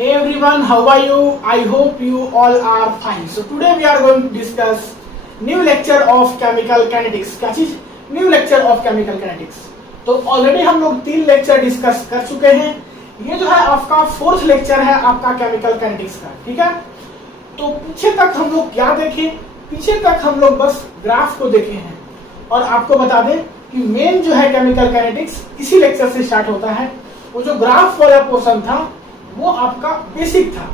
Hey everyone, how are you? I hope you all are fine. So today we are going to discuss new lecture of chemical kinetics. क्या चीज? New lecture of chemical kinetics. तो already हम लोग 3 lecture discuss कर चुके हैं. ये जो है आपका 4th लेक्चर है आपका केमिकल काइनेटिक्स का. ठीक है, तो पीछे तक हम लोग क्या देखे? पीछे तक हम लोग बस ग्राफ को देखे हैं. और आपको बता दें कि मेन जो है केमिकल काइनेटिक्स इसी लेक्चर से स्टार्ट होता है. वो जो ग्राफ वाला पोर्शन था वो आपका बेसिक था,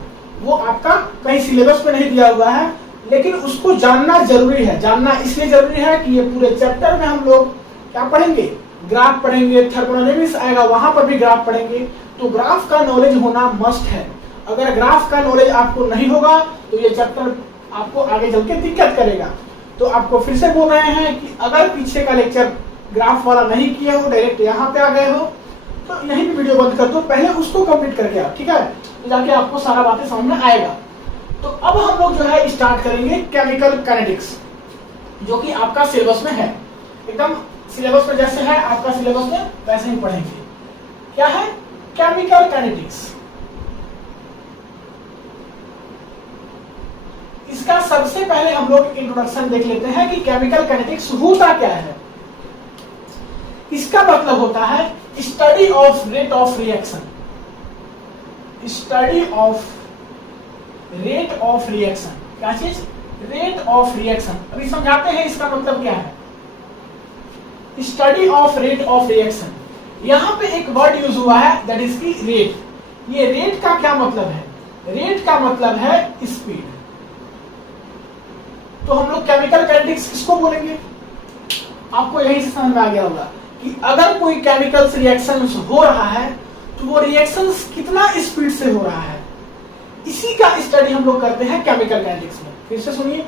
वो आपका कहीं सिलेबस में नहीं दिया हुआ है, लेकिन उसको जानना जरूरी है. जानना इसलिए जरूरी है कि ये पूरे चैप्टर में हम लोग क्या पढ़ेंगे? ग्राफ पढ़ेंगे, थर्मोडायनेमिक्स आएगा वहां पर भी ग्राफ पढ़ेंगे. तो ग्राफ का नॉलेज होना मस्ट है. अगर ग्राफ का नॉलेज आपको नहीं होगा तो ये चैप्टर आपको आगे चल के दिक्कत करेगा. तो आपको फिर से बोल रहे हैं कि अगर पीछे का लेक्चर ग्राफ वाला नहीं किए हो, डायरेक्ट यहाँ पे आ गए हो, तो यहीं पे वीडियो बंद कर दो, पहले उसको कंप्लीट करके आओ. ठीक है, तो जाके आपको सारा बातें समझ में आएगा. तो अब हम लोग जो है स्टार्ट करेंगे केमिकल काइनेटिक्स, जो कि आपका सिलेबस में है. एकदम सिलेबस में जैसे है आपका सिलेबस में वैसे ही पढ़ेंगे. क्या है केमिकल काइनेटिक्स? इसका सबसे पहले हम लोग इंट्रोडक्शन देख लेते हैं कि केमिकल काइनेटिक्स होता क्या है. इसका मतलब होता है study of rate of reaction. Study of rate of reaction. क्या चीज? Rate of reaction. अभी समझाते हैं इसका मतलब क्या है. Study of rate of reaction. यहां पे एक वर्ड यूज हुआ है, दैट इज की रेट. ये रेट का क्या मतलब है? रेट का मतलब है स्पीड. तो हम लोग केमिकल काइनेटिक्स किसको बोलेंगे? आपको यही से समझ में आ गया होगा कि अगर कोई केमिकल रिएक्शन हो रहा है तो वो रिएक्शंस कितना स्पीड से हो रहा है, इसी का स्टडी हम लोग करते हैं केमिकल काइनेटिक्स में. फिर से सुनिए,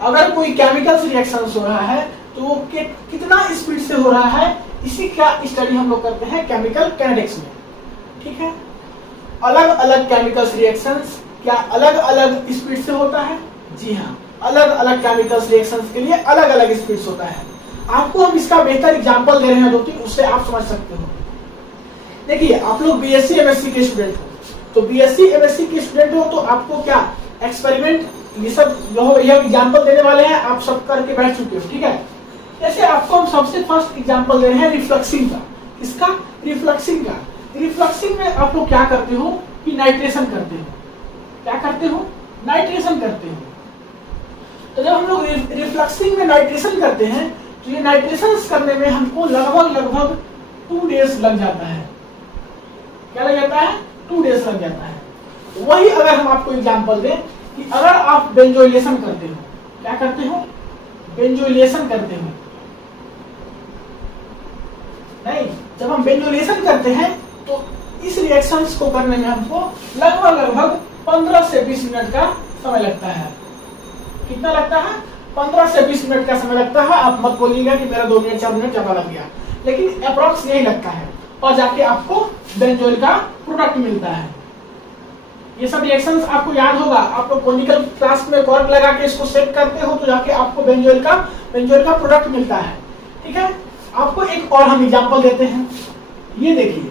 अगर कोई केमिकल रिएक्शन हो रहा है तो वो कितना स्पीड से हो रहा है, इसी का स्टडी हम लोग करते हैं केमिकल काइनेटिक्स में. ठीक है, अलग अलग केमिकल रिएक्शंस क्या अलग अलग स्पीड से होता है? जी हाँ, अलग अलग केमिकल रिएक्शंस के लिए अलग अलग स्पीड होता है. आपको हम इसका बेहतर एग्जांपल दे रहे हैं 2-3, उससे आप समझ सकते हो. देखिए, आप लोग बीएससी एमएससी के स्टूडेंट हो, तो बीएससी एमएससी के स्टूडेंट हो तो आपको क्या एक्सपेरिमेंट ये सब जो ये एग्जांपल देने वाले हैं आप सब करके बैठ चुके हो. ठीक है, जैसे आपको हम सबसे फर्स्ट एग्जांपल दे रहे हैं रिफ्लक्सिंग का. इसका रिफ्लक्सिंग का. रिफ्लक्सिंग में आप लोग क्या करते हो कि नाइट्रेशन करते हो. क्या करते हो? नाइट्रेशन करते हो. तो जब हम लोग रिफ्लक्सिंग में नाइट्रेशन करते हैं तो ये नाइट्रेशन करने में हमको लगभग 2 डेज लग जाता है. क्या लग जाता है? 2 डेज लग जाता है. वही अगर हम आपको एग्जांपल दें कि अगर आप बेंजोइलेशन करते हो. क्या करते हो? बेंजोइलेशन करते हो. नहीं, जब हम बेंजोइलेशन करते हैं तो इस रिएक्शंस को करने में हमको लगभग 15 से 20 मिनट का समय लगता है. कितना लगता है? 15 से 20 मिनट का समय लगता है. आप मत बोलिएगा कि मेरा 2 मिनट 4 मिनट ज्यादा लग गया, लेकिन अप्रोक्स यही लगता है. और जाके आपको बेंजोइल का प्रोडक्ट मिलता है. ये सब रिएक्शंस आपको याद होगा. आप लोग कोनिकल क्लास में कॉर्क लगा के इसको सेट करते हो तो जाके आपको बेंजोइल का प्रोडक्ट मिलता है. ठीक है, आपको एक और हम एग्जांपल देते हैं. ये देखिए,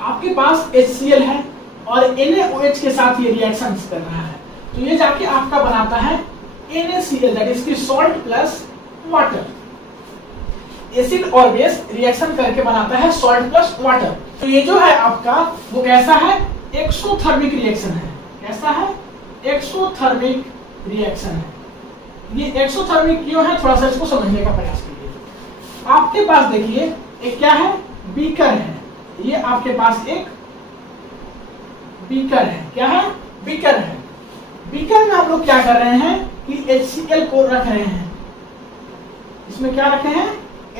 आपके पास HCl है और NaOH के साथ ये रिएक्शन कर रहा है, तो ये जाके आपका बनाता है NaCl, दैट इज की सॉल्ट प्लस वाटर. एसिड और बेस रिएक्शन करके बनाता है सॉल्ट प्लस वाटर. तो ये जो है आपका वो कैसा है? एक्सोथर्मिक रिएक्शन है. कैसा है? एक्सोथर्मिक रिएक्शन है. ये एक्सोथर्मिक क्यों है, थोड़ा सा इसको समझने का प्रयास कीजिए. आपके पास देखिए एक क्या है? बीकर है. ये आपके पास एक बीकर है. क्या है? बीकर है. बीकर में हम लोग क्या कर रहे हैं कि HCl को रख रहे हैं. इसमें क्या रखे हैं?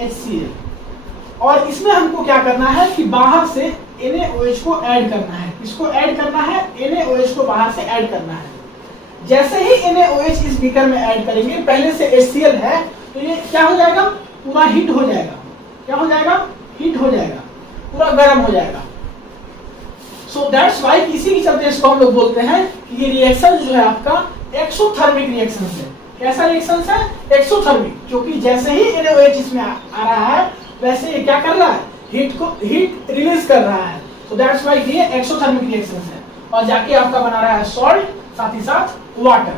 HCl. और इसमें हमको क्या करना है कि बाहर से NaOH को ऐड करना है. इसको ऐड करना है, NaOH को बाहर से ऐड करना है. जैसे ही NaOH इस बीकर में ऐड करेंगे, पहले से HCl है तो ये क्या हो जाएगा? पूरा हीट हो जाएगा. क्या हो जाएगा? हीट हो जाएगा, पूरा गर्म हो जाएगा. सो दैट्स व्हाई इसी के चलते इसको हम लोग बोलते हैं कि ये रिएक्शन जो है आपका एक्सोथर्मिक रिएक्शन है. कैसा रिएक्शन है? एक्सोथर्मिक. क्योंकि जैसे ही NaOH इसमें आ रहा है वैसे ये क्या कर रहा है? हीट रिलीज कर रहा है. सो दैट्स व्हाई ये एक्सोथर्मिक रिएक्शन है. और जाके आपका बना रहा है सॉल्ट, साथ ही साथ वाटर।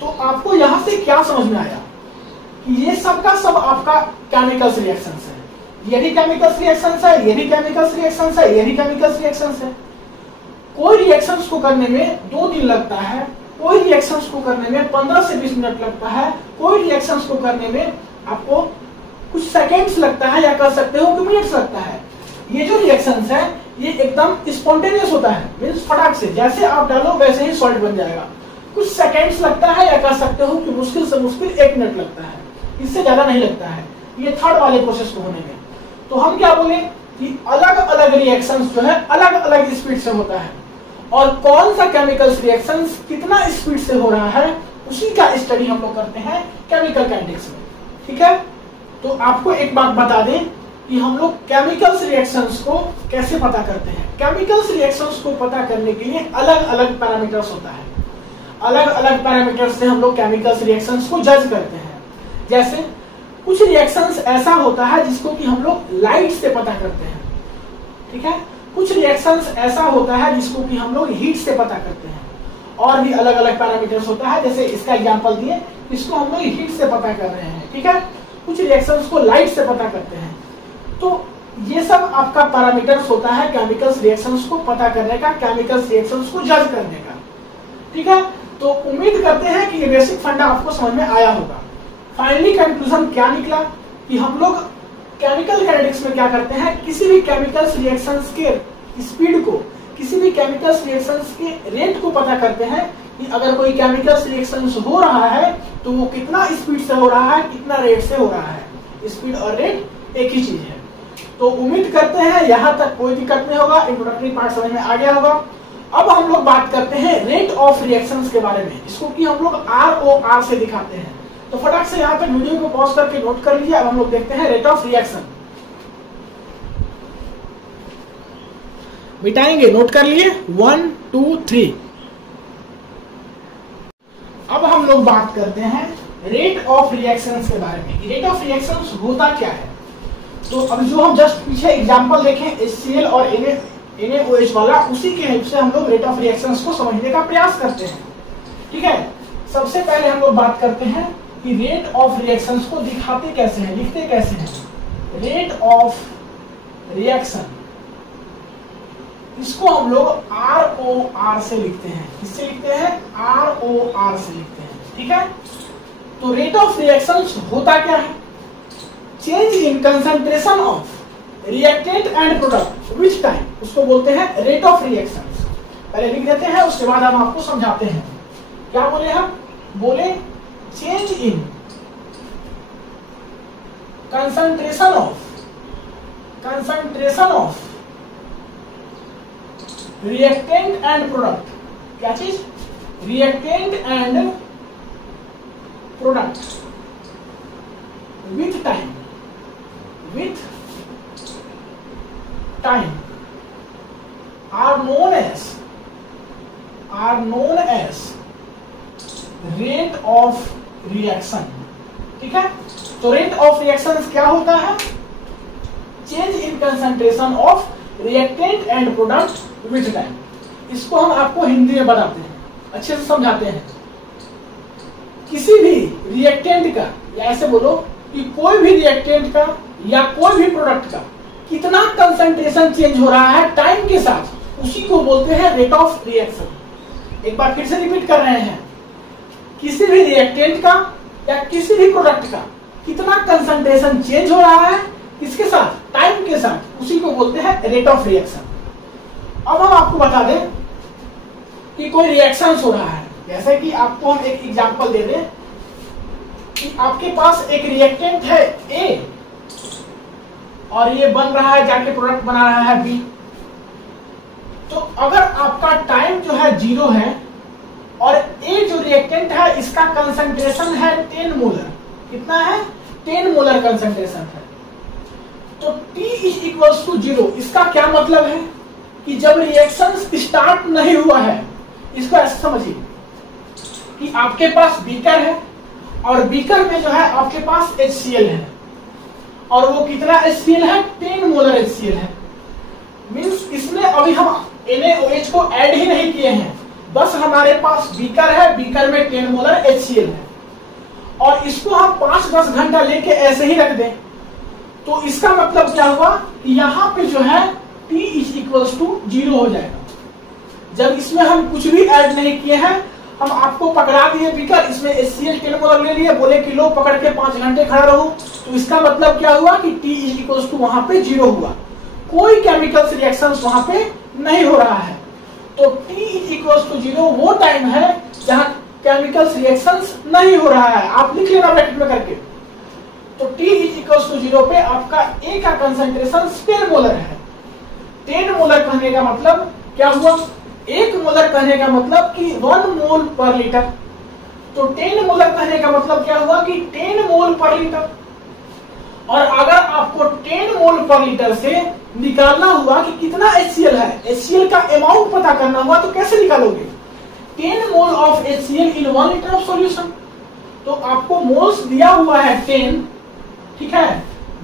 तो आपको यहां से क्या समझ में आया कि ये सब का सब आपका केमिकल्स रिएक्शंस है, ये भी केमिकल्स रिएक्शंस है, ये भी केमिकल्स रिएक्शंस है, ये भी केमिकल्स रिएक्शंस है। कोई रिएक्शंस को करने में 2 दिन लगता है, कोई रिएक्शंस को करने में 15 से 20 मिनट लगता है, कोई रिएक्शंस को करने में आपको कुछ सेकेंड्स लगता है, या कह सकते हो कि मिनट्स लगता है। ये जो रिएक्शंस है ये एकदम स्पॉन्टेनियस होता है, मींस फटाक से जैसे आप डालो वैसे ही सॉल्ट बन जाएगा। कुछ सेकेंड्स लगता है, या कह सकते हो कि मुश्किल से मुश्किल 1 मिनट लगता है, इससे ज्यादा नहीं लगता है ये थर्ड वाले प्रोसेस को होने में। तो हम क्या बोले कि अलग अलग रिएक्शंस जो है अलग अलग स्पीड से होता है, और कौन सा केमिकल्स रिएक्शंस कितना स्पीड से हो रहा है उसी का स्टडी हम लोग करते हैं केमिकल काइनेटिक्स में। ठीक है, तो आपको एक बात बता दें कि हम लोग केमिकल्स रिएक्शंस को कैसे पता करते हैं। केमिकल्स रिएक्शंस को पता करने के लिए अलग अलग पैरामीटर्स होता है, अलग अलग पैरामीटर्स से हम लोग केमिकल्स रिएक्शंस को जज करते हैं। जैसे कुछ रिएक्शंस ऐसा होता है जिसको कि हम लोग लाइट से पता करते हैं, ठीक है। कुछ रिएक्शंस ऐसा होता है जिसको कि हम लोग हीट से पता करते हैं, और भी अलग अलग पैरामीटर्स होता है। जैसे इसका एग्जांपल दिए, इसको हम लोग हीट से पता कर रहे हैं, ठीक है। कुछ रिएक्शंस को लाइट से पता करते हैं। तो ये सब आपका पैरामीटर्स होता है केमिकल्स रिएक्शंस को पता करने का, केमिकल्स रिएक्शंस को जज करने का, ठीक है। तो उम्मीद करते हैं कि ये बेसिक फंडा आपको समझ में आया होगा। फाइनली कंक्लूजन क्या निकला कि हम लोग केमिकल काइनेटिक्स में क्या करते हैं, किसी भी केमिकल्स रिएक्शंस के स्पीड को, किसी भी केमिकल्स रिएक्शंस के रेट को पता करते हैं कि अगर कोई केमिकल्स रिएक्शंस हो रहा है तो वो कितना स्पीड से हो रहा है, कितना रेट से हो रहा है। स्पीड और रेट एक ही चीज है। तो उम्मीद करते हैं यहाँ तक कोई दिक्कत नहीं होगा, इंट्रोडक्टरी पार्ट समझ में आ गया होगा। अब हम लोग बात करते हैं रेट ऑफ रिएक्शंस के बारे में, इसको कि हम लोग ROR से दिखाते हैं। तो फटाक से यहाँ तक वीडियो को पॉज करके नोट कर लीजिए। अब हम लोग देखते हैं रेट ऑफ रिएक्शन। मिटाएंगे, नोट कर लिए 1 2 3। अब हम लोग बात करते हैं रेट ऑफ रिएक्शंस के बारे में। रेट ऑफ रिएक्शंस होता क्या है। तो अब जो हम जस्ट पीछे एग्जांपल देखें HCl और NaOH वाला, उसी के हेल्प से हम लोग रेट ऑफ रिएक्शंस को समझने का प्रयास करते हैं, ठीक है। सबसे पहले हम लोग बात करते हैं कि रेट ऑफ रिएक्शंस को दिखाते कैसे हैं, लिखते कैसे हैं। रेट ऑफ रिएक्शन, इसको हम लोग ROR से लिखते हैं। किससे लिखते हैं? ROR से लिखते हैं, ठीक है। तो रेट ऑफ रिएक्शंस होता क्या है? Change in concentration of reactant and product which time, उसको बोलते हैं रेट ऑफ रिएक्शंस। पहले लिख देते हैं, उसके बाद हम आपको समझाते हैं। क्या बोले हम? बोले change in concentration of reactant and product. क्या चीज? Reactant and product with time are known as rate of reaction, ठीक है। तो रेट ऑफ रिएक्शन क्या होता है? Change in concentration of reactant and product with time. इसको हम आपको हिंदी में बताते हैं, अच्छे से समझाते हैं। किसी भी रिएक्टेंट का, या ऐसे बोलो कि कोई भी रिएक्टेंट का या कोई भी प्रोडक्ट का कितना कंसंट्रेशन चेंज हो रहा है टाइम के साथ, उसी को बोलते हैं रेट ऑफ रिएक्शन। एक बार फिर से रिपीट कर रहे हैं, किसी भी रिएक्टेंट का या किसी भी प्रोडक्ट का कितना कंसंट्रेशन चेंज हो रहा है, किसके साथ? टाइम के साथ, उसी को बोलते हैं रेट ऑफ रिएक्शन। अब हम आपको बता दें कि कोई रिएक्शन हो रहा है, जैसे कि आपको हम एक एग्जांपल दे दें कि आपके पास एक रिएक्टेंट है A और ये बन रहा है, जाके प्रोडक्ट बना रहा है B। तो अगर आपका टाइम जो है 0 है और A जो रिएक्टेंट है इसका कंसंट्रेशन है 10 मोलर, कितना है? 10 मोलर कंसंट्रेशन है। तो T = 0, इसका क्या मतलब है कि जब रिएक्शन स्टार्ट नहीं हुआ है, इसको ऐसे समझिए कि आपके पास बीकर है और बीकर में जो है आपके पास HCl है, और वो कितना HCl है? 10 मोलर HCl है। मींस इसमें अभी हम NaOH को ऐड ही नहीं किए हैं, बस हमारे पास बीकर है, बीकर में 10 मोलर HCl है और इसको हम 5-10 घंटा लेके ऐसे ही रख दें, तो इसका मतलब क्या हुआ कि यहाँ पे जो है T = 0 हो जाएगा। जब इसमें हम कुछ भी ऐड नहीं किए हैं, हम आपको पकड़ा दिए बीकर, इसमें HCl 10 मोलर ले लिए, बोले कि लो पकड़ के 5 घंटे खड़ा रहो, तो इसका मतलब क्या हुआ कि T = वहां पे 0 हुआ, कोई केमिकल रिएक्शन वहां पे नहीं हो रहा है। तो T = 0 वो टाइम है जहां केमिकल रिएक्शंस नहीं हो रहा है, आप लिख लेना ब्रैकेट में करके। तो T = 0 पे आपका A का कंसंट्रेशन 10 मोलर है। 10 मोलर कहने का मतलब क्या हुआ, 1 मोलर कहने का मतलब कि 1 मोल पर लीटर, तो 10 मोलर कहने का मतलब क्या हुआ कि 10 मोल पर लीटर। और अगर आपको 10 मोल पर लीटर से निकालना हुआ कि कितना HCl है, HCl का अमाउंट पता करना हुआ, तो कैसे निकालोगे? 10 mole of HCl in 1 litre of solution. तो आपको मोल्स दिया हुआ है 10, ठीक है,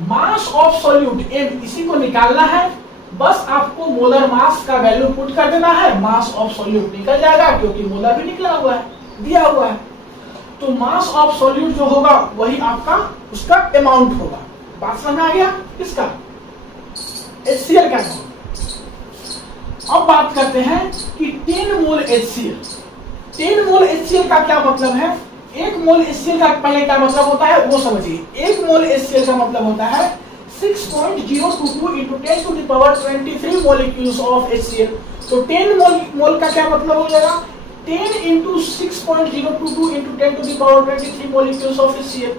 मास ऑफ सॉल्यूट M, इसी को निकालना है, बस आपको मोलर मास का वैल्यू पुट कर देना है, मास ऑफ सॉल्यूट निकल जाएगा, क्योंकि मोलर भी निकला हुआ है, दिया हुआ है। तो मास ऑफ सॉल्यूट जो होगा वही आपका उसका अमाउंट होगा। बात समझ में आ गया? किसका? HCl का अमाउंट। अब बात करते हैं कि 10 मोल HCl, 10 मोल HCl का क्या मतलब है? 1 मोल HCl का पहले क्या मतलब होता है वो समझिए। 1 मोल HCl का मतलब होता है 6.022 into 10 to the power 23 molecules of HCl। तो 10 मोल का क्या मतलब हो जाएगा? 10 into 6.022 into 10 to the power 23 molecules of HCl।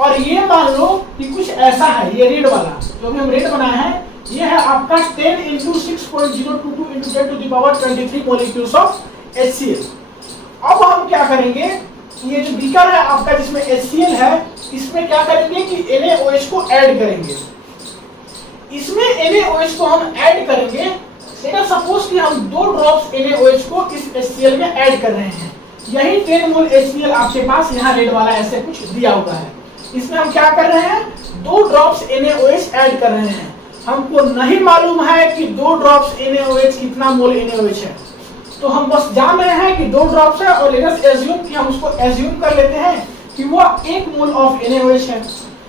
और ये मान लो कि कुछ ऐसा है, ये रेड वाला जो भी हम रेड बनाए हैं, ये है आपका 10 into 6.022 into 10 to the power 23 molecules of HCl। अब हम क्या करेंगे, ये जो बीकर है आपका जिसमें HCl है, इसमें क्या करेंगे कि NaOH को ऐड करेंगे। इसमें NaOH को हम ऐड करेंगे, लेकिन सपोज कि हम 2 ड्रॉप्स NaOH को इस HCl में ऐड कर रहे हैं। यही 10 मोल HCl आपके पास यहाँ रेड वाला ऐसे कुछ दिया हुआ है, इसमें हम क्या कर रहे हैं, 2 ड्रॉप्स NaOH ऐड कर रहे हैं। हमको नहीं मालूम है कि 2 ड्रॉप्स NaOH कितना मोल NaOH है, तो हम बस जान रहे हैं कि 2 ड्रॉप्स है और लेट्स एज्यूम कि हम उसको एज्यूम कर लेते हैं कि वो 1 मोल ऑफ NaOH है।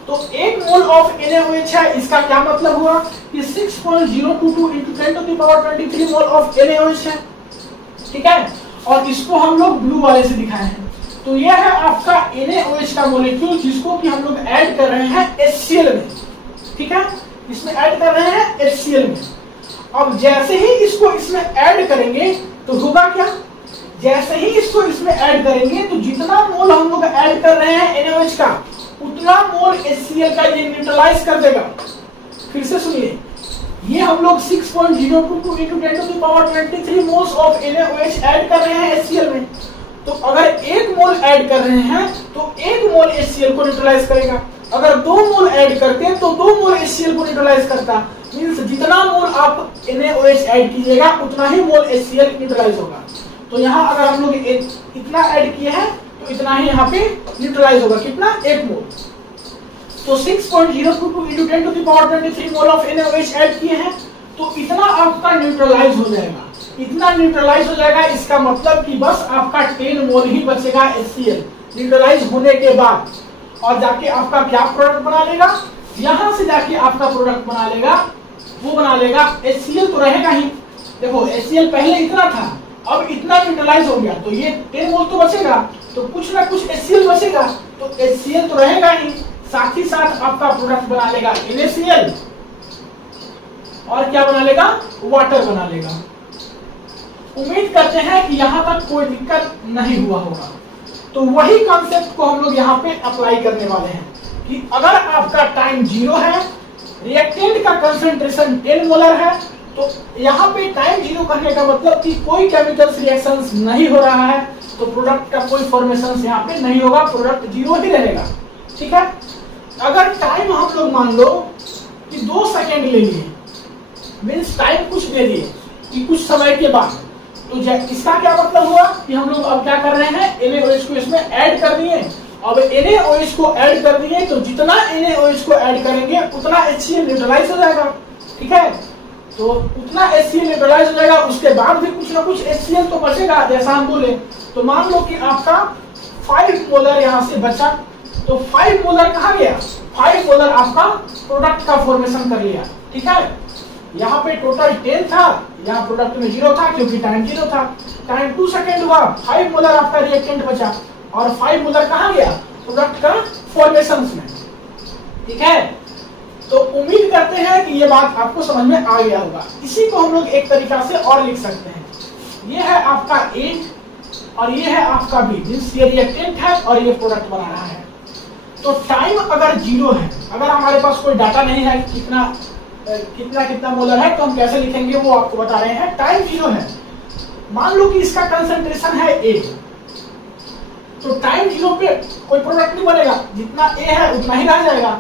तो 1 मोल ऑफ NaOH है, इसका क्या मतलब हुआ कि 6.022 into 10 to the power 23 mole of NaOH है, ठीक है। और इसको हम लोग ब्लू वाले से दिखाए हैं। तो यह है आपका NaOH का मोलिक्यूल जिसको कि हम लोग ऐड कर रहे हैं HCl में, ठीक है, इसमें ऐड कर रहे हैं HCl में। अब जैसे ही इसको इसमें ऐड करेंगे तो होगा क्या, जैसे ही इसको इसमें ऐड करेंगे तो जितना मोल हम लोग ऐड कर रहे हैं NaOH का, उतना मोल HCl का ये न्यूट्रलाइज कर देगा। फिर से सुनिए, ये हम लोग 6.022 into 10 to the power 23 moles of NaOH add कर रहे हैं HCl में। तो अगर 1 मोल ऐड कर रहे हैं तो 1 मोल HCl को न्यूट्रलाइज करेगा। अगर 2 मोल ऐड करते हैं तो 2 मोल HCl को न्यूट्रलाइज करता। मींस जितना मोल आप NaOH ऐड कीजिएगा उतना ही मोल HCl न्यूट्रलाइज होगा। तो यहाँ अगर हम लोग इतना ऐड किए हैं तो इतना ही यहाँ पे न्यूट्रलाइज होगा, कितना, 1 मोल। तो 6.022 into 10 to the power 23 mole of NaOH add किए हैं तो इतना आपका न्यूट्रलाइज हो जाएगा, इतना न्यूट्रलाइज हो जाएगा। इसका मतलब कि बस आपका 10 मोल ही बचेगा HCl न्यूट्रलाइज होने के बाद, और जाके आपका क्या प्रोडक्ट बना लेगा, यहां से जाके आपका प्रोडक्ट बना लेगा, वो बना लेगा HCl तो रहेगा ही। देखो HCl पहले इतना था, अब इतना न्यूट्रलाइज हो गया तो ये 10 मोल तो बचेगा, तो कुछ ना कुछ HCl बचेगा, तो HCl तो रहेगा ही, साथ ही साथ आपका प्रोडक्ट बना लेगा NaCl और क्या बना लेगा, वाटर बना लेगा। उम्मीद करते हैं कि यहाँ तक कोई दिक्कत नहीं हुआ होगा। तो वही कॉन्सेप्ट को हम लोग यहाँ पे अप्लाई करने वाले हैं कि अगर आपका टाइम 0 है, रिएक्टेंट का कंसंट्रेशन 10 मोलर है, तो यहाँ पे टाइम 0 करने का मतलब कि कोई केमिकल रिएक्शंस नहीं हो रहा है, तो प्रोडक्ट का कोई फॉर्मेशन यहाँ पे नहीं होगा, प्रोडक्ट 0 ही रहेगा, ठीक है। अगर टाइम हम लोग मान लो कि 2 सेकेंड ले लिए, मीन्स टाइम कुछ दे दिए कि कुछ समय के बाद, तो इसका क्या मतलब हुआ कि हम लोग अब क्या कर रहे हैं, NaOH को इसमें ऐड कर दिए। अब NaOH को ऐड कर दिए तो जितना NaOH को ऐड करेंगे उतना HCl न्यूट्रलाइज हो जाएगा, ठीक है। तो उतना HCl न्यूट्रलाइज हो जाएगा, उसके बाद भी कुछ ना कुछ HCl तो बचेगा, जैसा हम बोले। तो मान लो कि आपका 5 मोलर यहाँ से बचा, तो 5 मोलर कहाँ गया, 5 मोलर आपका प्रोडक्ट का फॉर्मेशन कर लिया, ठीक है। यहाँ पे टोटल 10 था, यहाँ प्रोडक्ट में 0 था क्योंकि टाइम 0 था, टाइम 2 सेकेंड हुआ, 5 मोलर आपका रिएक्टेंट बचा, और 5 मोलर कहाँ गया, प्रोडक्ट का फॉर्मेशन में, ठीक है। तो उम्मीद करते हैं कि ये बात आपको समझ में आ गया होगा। इसी को हम लोग एक तरीका से और लिख सकते हैं, ये है आपका A और ये है आपका B, मींस ये रिएक्टेंट है और ये प्रोडक्ट बना रहा है। तो टाइम अगर 0 है, अगर हमारे पास कोई डाटा नहीं है कितना मोलर है, तो हम कैसे लिखेंगे वो आपको बता रहे हैं। टाइम 0 है, मान लो कि इसका कंसंट्रेशन है A, तो टाइम 0 पे कोई प्रोडक्ट नहीं बनेगा, जितना A है उतना ही रह जाएगा,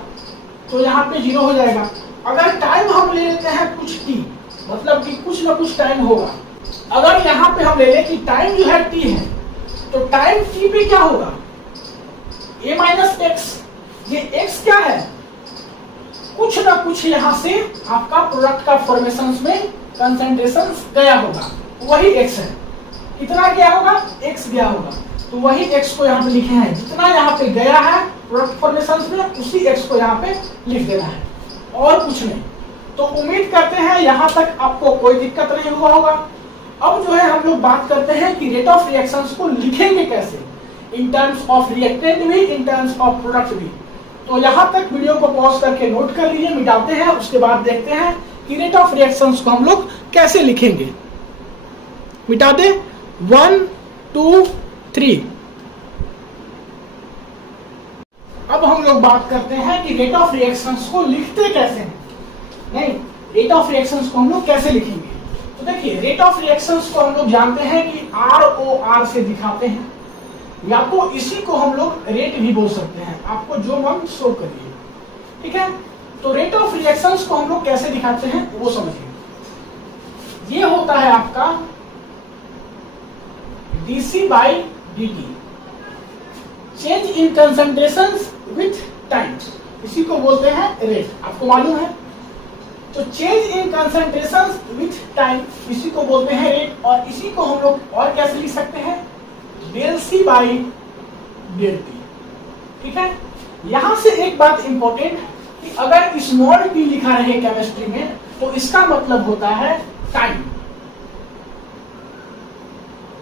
तो यहाँ पे 0 हो जाएगा। अगर टाइम हम ले लेते हैं कुछ t, मतलब कि कुछ ना कुछ टाइम होगा, अगर यहाँ पे हम ले लें कि टाइम जो है t है, तो टाइम t पे क्या होगा, a माइनस एक्स, ये x क्या है, कुछ ना कुछ यहाँ से आपका प्रोडक्ट का फॉर्मेशन में कंसंट्रेशन गया होगा, वही x है। कितना गया होगा, x गया होगा, तो वही x को यहाँ पे लिखे हैं, जितना यहाँ पे गया है प्रोडक्ट फॉर्मेशन में, उसी x को यहाँ पे लिख देना है, और कुछ नहीं। तो उम्मीद करते हैं यहाँ तक आपको कोई दिक्कत नहीं हुआ होगा। अब जो है हम लोग बात करते हैं कि रेट ऑफ रिएक्शंस को लिखेंगे कैसे, इन टर्म्स ऑफ रिएक्टेंट भी, इन टर्म्स ऑफ प्रोडक्ट भी। तो यहाँ तक वीडियो को पॉज करके नोट कर लीजिए, मिटाते हैं, उसके बाद देखते हैं कि रेट ऑफ रिएक्शंस को हम लोग कैसे लिखेंगे। मिटा दे, 1 2 3। अब हम लोग बात करते हैं कि रेट ऑफ रिएक्शंस को लिखते कैसे हैं। नहीं, रेट ऑफ रिएक्शंस को हम लोग कैसे लिखेंगे। तो देखिए, रेट ऑफ रिएक्शंस को हम लोग जानते हैं कि ROR से दिखाते हैं, या तो इसी को हम लोग रेट भी बोल सकते हैं, आपको जो मन शो करिए, ठीक है। तो रेट ऑफ रिएक्शंस को हम लोग कैसे दिखाते हैं वो समझिए। ये होता है आपका dC/dt, change in concentration with time, इसी को बोलते हैं रेट, आपको मालूम है। तो change in concentration with time, इसी को बोलते हैं रेट, और इसी को हम लोग और कैसे लिख सकते हैं, ΔC/ΔT, ठीक है। यहां से एक बात इंपॉर्टेंट, कि अगर स्मॉल t लिखा रहे केमिस्ट्री में, तो इसका मतलब होता है टाइम,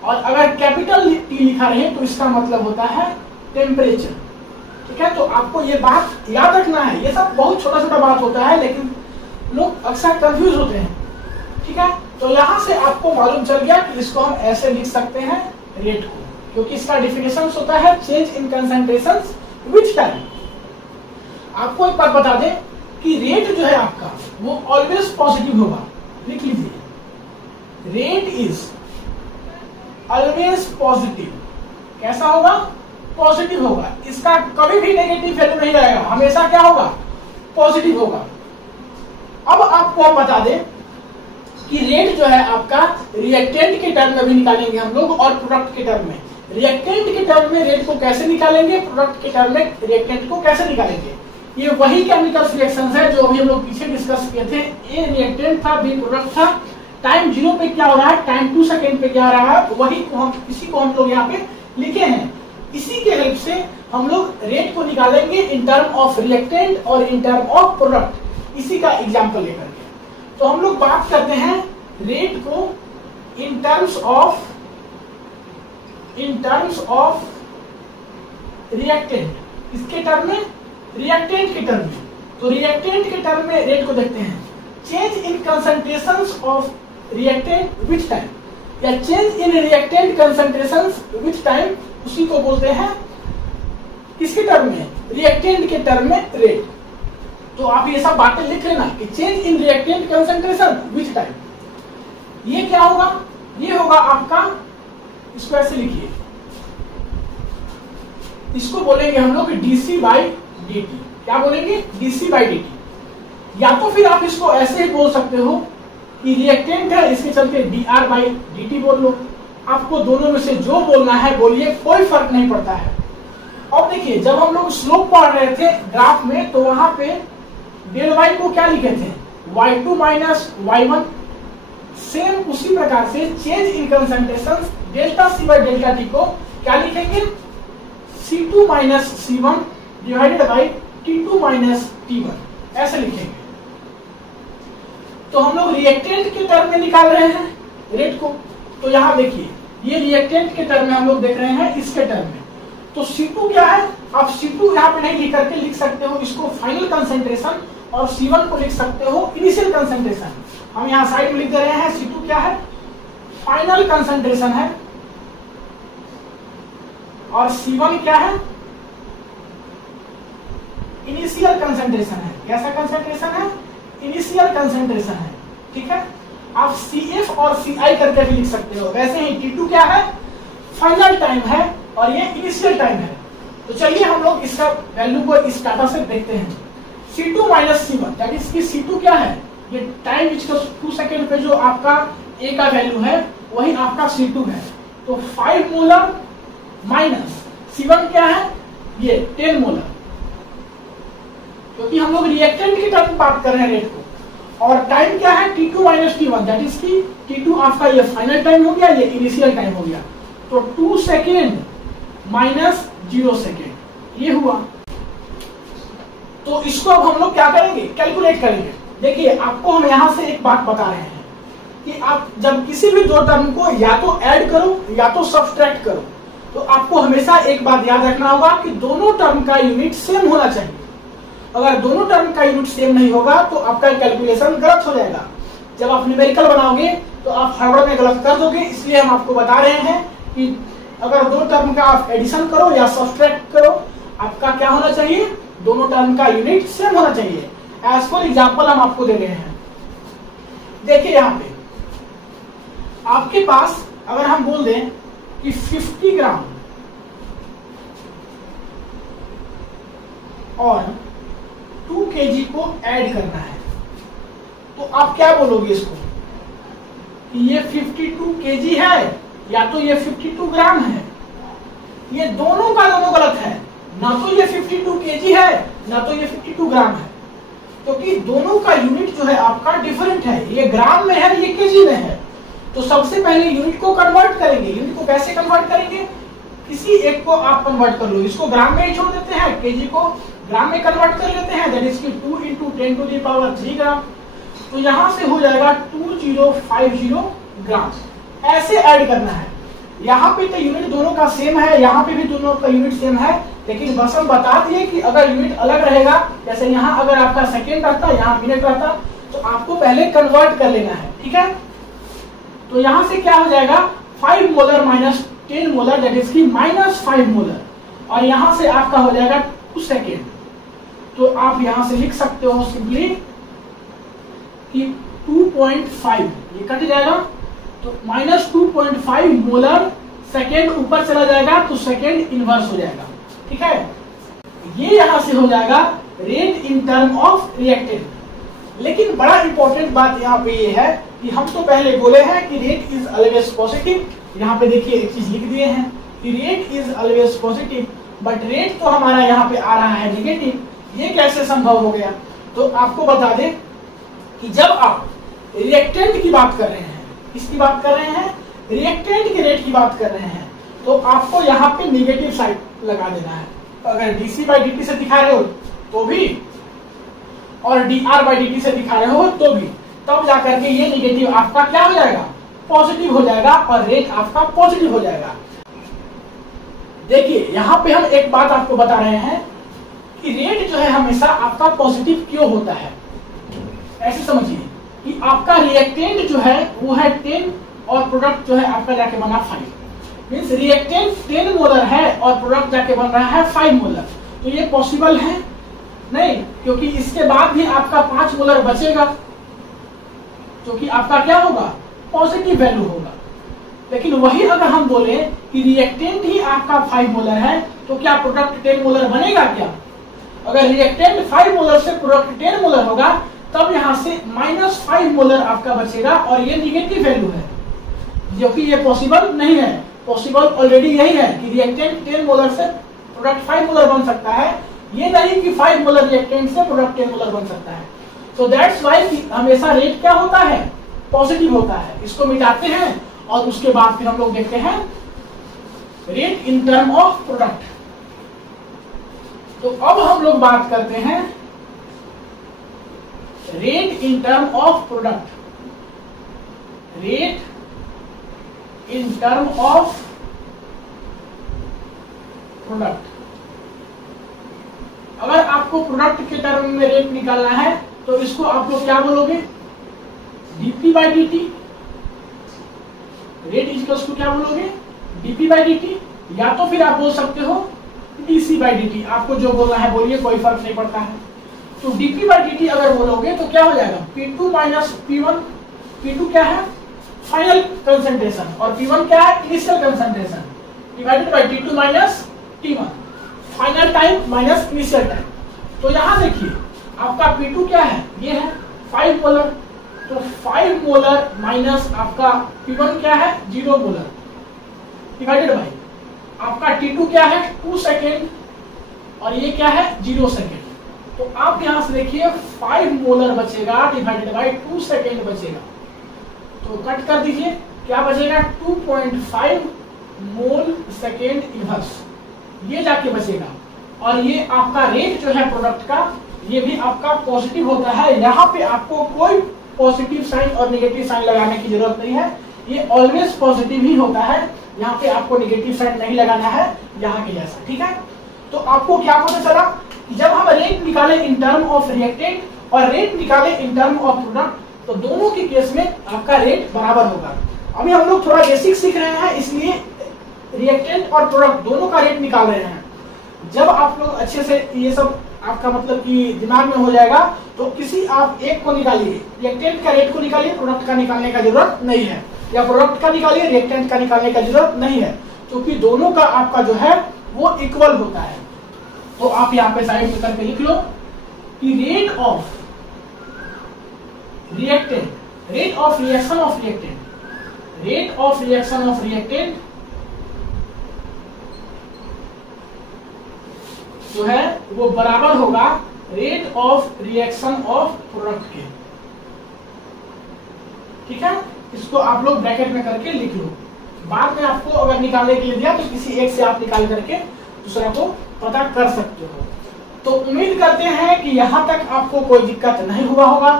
और अगर कैपिटल T लिखा रहे तो इसका मतलब होता है टेम्परेचर, ठीक है। तो आपको ये बात याद रखना है, ये सब बहुत छोटा छोटा बात होता है, लेकिन लोग अक्सर कंफ्यूज होते हैं, ठीक है। तो यहां से आपको मालूम चल गया कि इसको हम ऐसे लिख सकते हैं रेट को, क्योंकि इसका डिफिनेशन होता है change in concentration with time. आपको एक बात बता दें कि रेट जो है आपका वो ऑलवेज पॉजिटिव होगा, लिख लीजिए, रेट इज ऑलवेज पॉजिटिव। कैसा होगा, पॉजिटिव होगा, इसका कभी भी नेगेटिव वैल्यू नहीं रहेगा, हमेशा क्या होगा, पॉजिटिव होगा। अब आपको हम बता दें कि रेट जो है आपका रिएक्टेंट के टर्म में भी निकालेंगे हम लोग, और प्रोडक्ट के टर्म में। रिएक्टेंट के टर्म में रेट को कैसे निकालेंगे, प्रोडक्ट के टर्म में रिएक्टेंट को कैसे निकालेंगे। ये वही केमिकल रिएक्शंस है जो अभी हम लोग पीछे डिस्कस किए थे। ए रिएक्टेंट था, बी प्रोडक्ट था, टाइम 0 पे क्या हो रहा है, टाइम 2 सेकेंड पे क्या हो रहा है, वही को हम इसी को हम लोग यहाँ पे लिखे हैं। इसी के हेल्प से हम लोग रेट को निकालेंगे इन टर्म ऑफ रिएक्टेंट और इन टर्म ऑफ प्रोडक्ट, इसी का एग्जाम्पल लेकर के। तो हम लोग बात करते हैं रेट को इन टर्म्स ऑफ रिएक्टेंट, इसके टर्म में, रिएक्टेंट के टर्म में। तो रिएक्टेंट के टर्म में रेट को देखते हैं, change in concentrations of reactant with time, या change in reactant concentrations with time, उसी को बोलते हैं किसके टर्म में, रिएक्टेंट के टर्म में रेट। तो आप ये सब बातें लिख लेना कि change in reactant concentration with time, ये क्या होगा, ये होगा आपका, इसको ऐसे लिखिए, इसको बोलेंगे हम लोग dC/dt। क्या बोलेंगे, dC/dt। या तो फिर आप इसको ऐसे ही बोल सकते हो कि रिएक्टेंट है, इसके चलते dR/dt बोल लो। आपको दोनों में से जो बोलना है बोलिए, कोई फर्क नहीं पड़ता है। अब देखिए, जब हम लोग स्लोप पढ़ रहे थे ग्राफ में, तो वहां पे डेल वाई को क्या लिखे थे, Y2 माइनस Y1। सेम उसी प्रकार से change in concentration delta C by delta T को क्या लिखेंगे, C2 minus C1 divided by T2 minus T1 ऐसे लिखेंगे। तो हम लोग रिएक्टेंट के टर्म में निकाल रहे हैं रेट को। तो यहां देखिए ये रिएक्टेंट के टर्म में हम लोग देख रहे हैं, इसके टर्म में। तो C2 क्या है, आप C2 यहाँ पे नहीं लिख करके लिख सकते हो इसको फाइनल कंसंट्रेशन, और C1 को लिख सकते हो इनिशियल कंसंट्रेशन। हम यहाँ साइड में लिख दे रहे हैं C2 क्या है, फाइनल कंसंट्रेशन है, और C1 क्या है, इनिशियल कंसंट्रेशन है। कैसा कंसंट्रेशन है, इनिशियल कंसंट्रेशन है। ठीक है, आप CF और CI करके भी लिख सकते हो। वैसे ही T2 क्या है, फाइनल टाइम है, और ये इनिशियल टाइम है। तो चलिए हम लोग इसका वैल्यू को इस डाटा से देखते हैं। C2 minus C1 that is की C2 क्या है, ये टाइम इक्वल्स 2 सेकेंड पे जो आपका A का वैल्यू है वही आपका C2 है। तो 5 मोलर माइनस C1 क्या है, ये 10 मोलर, क्योंकि हम लोग रिएक्टेंट की टर्म बात कर रहे हैं रेट को। और टाइम क्या है, T2 minus T1 that is की T2 आपका ये फाइनल टाइम हो गया, ये इनिशियल टाइम हो गया। तो 2 सेकेंड माइनस 0 सेकेंड ये हुआ। तो इसको अब हम लोग क्या करेंगे, कैलकुलेट करेंगे। देखिए आपको हम यहां से एक बात बता रहे हैं कि आप जब किसी भी दो टर्म को या तो ऐड करो या तो सब्ट्रैक्ट करो, तो आपको हमेशा एक बात याद रखना होगा कि दोनों टर्म का यूनिट सेम होना चाहिए। अगर दोनों टर्म का यूनिट सेम नहीं होगा तो आपका कैलकुलेशन गलत हो जाएगा। जब आप न्यूमेरिकल बनाओगे तो आप हड़बड़ में गलत कर दोगे। इसलिए हम आपको बता रहे हैं कि अगर दो टर्म का आप एडिशन करो या सब्ट्रैक्ट करो, आपका क्या होना चाहिए, दोनों टर्म का यूनिट सेम होना चाहिए। एज फॉर एग्जाम्पल हम आपको दे रहे हैं, देखिए यहाँ पे आपके पास अगर हम बोल दें कि 50 ग्राम और 2 kg को ऐड करना है, तो आप क्या बोलोगे इसको कि ये 52 kg है या तो ये 52 ग्राम है। ये दोनों का दोनों गलत है, ना तो ये 52 kg है ना तो ये 52 ग्राम है, क्योंकि दोनों का यूनिट जो है आपका डिफरेंट है। ये ग्राम में है, ये केजी में है। तो सबसे पहले यूनिट को कन्वर्ट करेंगे। यूनिट को कैसे कन्वर्ट करेंगे, किसी एक को आप कन्वर्ट कर लो। इसको ग्राम में ही छोड़ देते हैं, केजी को ग्राम में कन्वर्ट कर लेते हैं, दैट इज की 2 × 10⁻³ ग्राम। तो यहां से हो जाएगा 2050 ग्राम। ऐसे ऐड करना है। यहाँ पे तो यूनिट दोनों का सेम है, यहाँ पे भी दोनों का यूनिट सेम है, लेकिन बस हम बता दिए कि अगर यूनिट अलग रहेगा, जैसे यहाँ अगर आपका सेकेंड रहता, यहाँ मिनट रहता, तो आपको पहले कन्वर्ट कर लेना है। ठीक है, तो यहाँ से क्या हो जाएगा, 5 molar minus 10 molar that is की -5 मोलर, और यहाँ से आपका हो जाएगा 2 सेकेंड। तो आप यहाँ से लिख सकते हो सिंपली कि 2.5, ये कट जाएगा, तो -2.5 मोलर सेकेंड ऊपर चला जाएगा तो सेकेंड इनवर्स हो जाएगा। ठीक है, ये यहां से हो जाएगा rate in term of reactant. लेकिन बड़ा इंपॉर्टेंट बात यहाँ पे ये है कि हम तो पहले बोले हैं कि रेट इज ऑलवेज पॉजिटिव। यहाँ पे देखिए एक चीज लिख दिए हैं कि rate is always positive, but rate तो हमारा यहाँ पे आ रहा है नेगेटिव। ये कैसे संभव हो गया, तो आपको बता दें कि जब आप रिएक्टेंट की बात कर रहे हैं, किसकी बात कर रहे हैं, रिएक्टेंट के रेट की बात कर रहे हैं, तो आपको यहाँ पे नेगेटिव साइड लगा देना है। अगर dc/dt से दिखा रहे हो तो भी, और dr/dt से दिखा रहे हो तो भी, तब जाकर के ये नेगेटिव आपका क्या हो जाएगा, पॉजिटिव हो जाएगा, और रेट आपका पॉजिटिव हो जाएगा। देखिए यहाँ पे हम एक बात आपको बता रहे हैं कि रेट जो है हमेशा आपका पॉजिटिव क्यों होता है। ऐसे समझिए कि आपका रिएक्टेंट जो है वो है 10 और प्रोडक्ट जो है आपका जाके बना 5, मींस रिएक्टेंट 10 मोलर है और प्रोडक्ट जाके बन रहा है 5 मोलर। तो ये पॉसिबल है नहीं, क्योंकि इसके बाद भी आपका 5 मोलर बचेगा, क्योंकि आपका क्या होगा, पॉजिटिव वैल्यू होगा। लेकिन वही अगर हम बोले कि रिएक्टेंट ही आपका 5 मोलर है, तो क्या प्रोडक्ट 10 मोलर बनेगा क्या? अगर रिएक्टेंट 5 मोलर से प्रोडक्ट 10 मोलर होगा, तब यहां से -5 मोलर आपका बचेगा, और ये निगेटिव वैल्यू है, जो कि ये पॉसिबल नहीं है। पॉसिबल ऑलरेडी यही है कि रिएक्टेंट 10 मोलर से प्रोडक्ट 5 मोलर बन सकता है, ये नहीं कि 5 मोलर रिएक्टेंट से प्रोडक्ट 10 मोलर बन सकता है। सो दैट्स व्हाई हमेशा रेट क्या होता है, पॉजिटिव होता है। इसको मिटाते हैं और उसके बाद फिर हम लोग देखते हैं rate in term of product. तो अब हम लोग बात करते हैं rate in term of product. Rate in term of product. अगर आपको प्रोडक्ट के टर्म में रेट निकालना है तो इसको आप लोग क्या बोलोगे, DP by D. Rate equals to क्या बोलोगे, डीपी बाई डी, या तो फिर आप बोल सकते हो डीसी बाई डी। आपको जो बोलना है बोलिए, कोई फर्क नहीं पड़ता है। तो डीपी बाई डी अगर बोलोगे तो क्या हो जाएगा, P2 माइनस P1। P2 क्या है, फाइनल कंसंट्रेशन, और P1 क्या है, initial concentration, divided by T2 minus T1, final time minus initial time. तो यहां देखिए आपका P2 क्या है, ये है 5 मोलर, तो 5 मोलर माइनस आपका P1 क्या है, 0 मोलर, डिवाइडेड बाई आपका T2 क्या है, 2 सेकेंड, और ये क्या है, 0 सेकेंड। तो आप यहां से देखिए 5 मोलर बचेगा डिवाइडेड बाई 2 सेकेंड बचेगा, तो कट कर दीजिए, क्या बचेगा, 2.5 मोल सेकेंड इनवर्स, ये जाके बचेगा। और ये आपका रेट जो है प्रोडक्ट का, ये भी आपका पॉजिटिव होता है। यहाँ पे आपको कोई पॉजिटिव साइन और नेगेटिव साइन लगाने की जरूरत नहीं है, ये ऑलवेज पॉजिटिव ही होता है। यहाँ पे आपको नेगेटिव साइन नहीं लगाना है यहाँ के जैसा, ठीक है। तो आपको क्या पता चला, जब हम रेट निकाले इन टर्म ऑफ रिएक्टेंट और रेट निकाले इन टर्म ऑफ प्रोडक्ट, तो दोनों के केस में आपका रेट बराबर होगा। अभी हम लोग थोड़ा बेसिक सीख रहे हैं, इसलिए रिएक्टेंट और प्रोडक्ट दोनों का रेट निकाल रहे हैं। जब आप लोग अच्छे से ये सब आपका मतलब कि दिमाग में हो जाएगा, तो किसी आप एक को निकालिए, रिएक्टेंट का रेट को निकालिए, प्रोडक्ट का निकालने का जरूरत नहीं है, या प्रोडक्ट का निकालिए, रिएक्टेंट का निकालने का जरूरत नहीं है, क्योंकि दोनों का आपका जो है वो इक्वल होता है। तो आप यहाँ पे साइड में करके लिख लो कि rate of reactant, rate of reaction of reactant, rate of reaction of reactant जो है वो बराबर होगा rate of reaction of product के, ठीक है। इसको आप लोग ब्रैकेट में करके लिख लो, बाद में आपको अगर निकालने के लिए दिया तो किसी एक से आप निकाल करके दूसरा को पता कर सकते हो। तो उम्मीद करते हैं कि यहाँ तक आपको कोई दिक्कत नहीं हुआ होगा।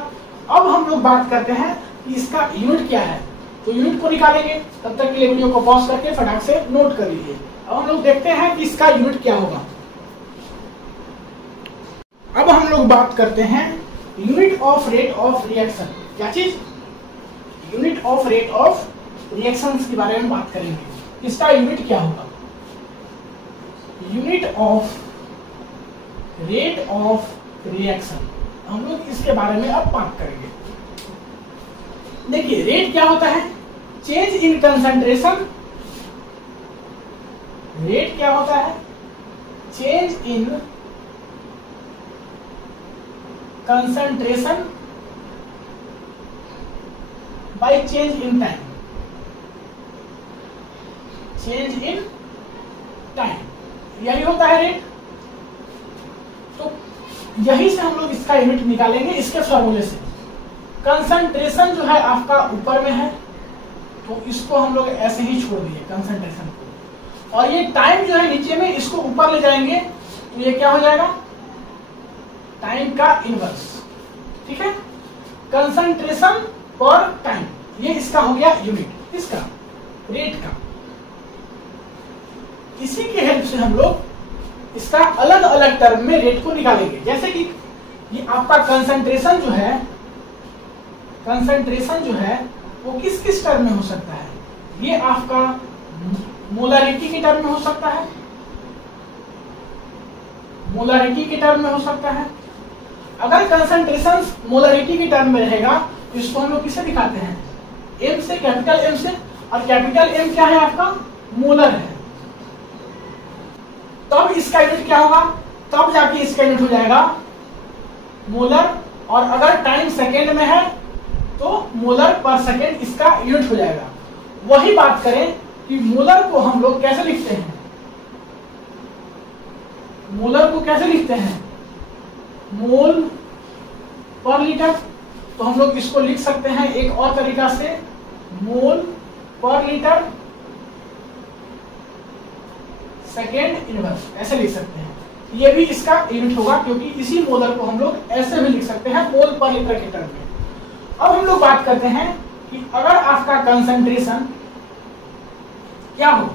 अब हम लोग बात करते हैं कि इसका यूनिट क्या है, तो यूनिट को निकालेंगे। तब तक के लिए वीडियो को पॉज करके फटाक से नोट कर लीजिए। अब हम लोग देखते हैं कि इसका यूनिट क्या होगा। अब हम लोग बात करते हैं unit of rate of reaction. क्या चीज, unit of rate of reactions के बारे में बात करेंगे। इसका यूनिट क्या होगा, unit of rate of reaction, हम लोग इसके बारे में अब बात करेंगे। देखिए रेट क्या होता है, चेंज इन कंसंट्रेशन। रेट क्या होता है, change in concentration by change in time, change in time, यही होता है रेट। तो यही से हम लोग इसका यूनिट निकालेंगे इसके फॉर्मूले से। कंसंट्रेशन जो है आपका ऊपर में है, तो इसको हम लोग ऐसे ही छोड़ दिए कंसंट्रेशन को, और ये टाइम जो है नीचे में, इसको ऊपर ले जाएंगे तो ये क्या हो जाएगा, टाइम का इनवर्स, ठीक है। कंसंट्रेशन पर टाइम, ये इसका हो गया यूनिट, इसका रेट का। इसी के हेल्प से हम लोग इसका अलग अलग टर्म में रेट को निकालेंगे। जैसे कि ये आपका कंसंट्रेशन जो है, कंसंट्रेशन जो है वो किस किस टर्म में हो सकता है, ये आपका मोलारिटी के टर्म में हो सकता है, मोलारिटी के टर्म में हो सकता है। अगर कंसंट्रेशन मोलारिटी के टर्म में रहेगा तो इसको हम लोग किसे दिखाते हैं, एम से, कैपिटल एम से, और कैपिटल एम क्या है आपका, मोलर है। तब इसका यूनिट क्या होगा, तब जाके इसका यूनिट हो जाएगा मोलर, और अगर टाइम सेकेंड में है तो मोलर पर सेकेंड इसका यूनिट हो जाएगा। वही बात करें कि मोलर को हम लोग कैसे लिखते हैं, मोलर को कैसे लिखते हैं, मोल पर लीटर, तो हम लोग इसको लिख सकते हैं एक और तरीका से, मोल पर लीटर सेकेंड इनवर्स, ऐसे लिख सकते हैं। ये भी इसका यूनिट होगा, क्योंकि इसी मोलर को हम लोग ऐसे भी लिख सकते हैं, मोल पर लीटर के टर्म में। अब हम लोग बात करते हैं कि अगर आपका कंसंट्रेशन क्या हो,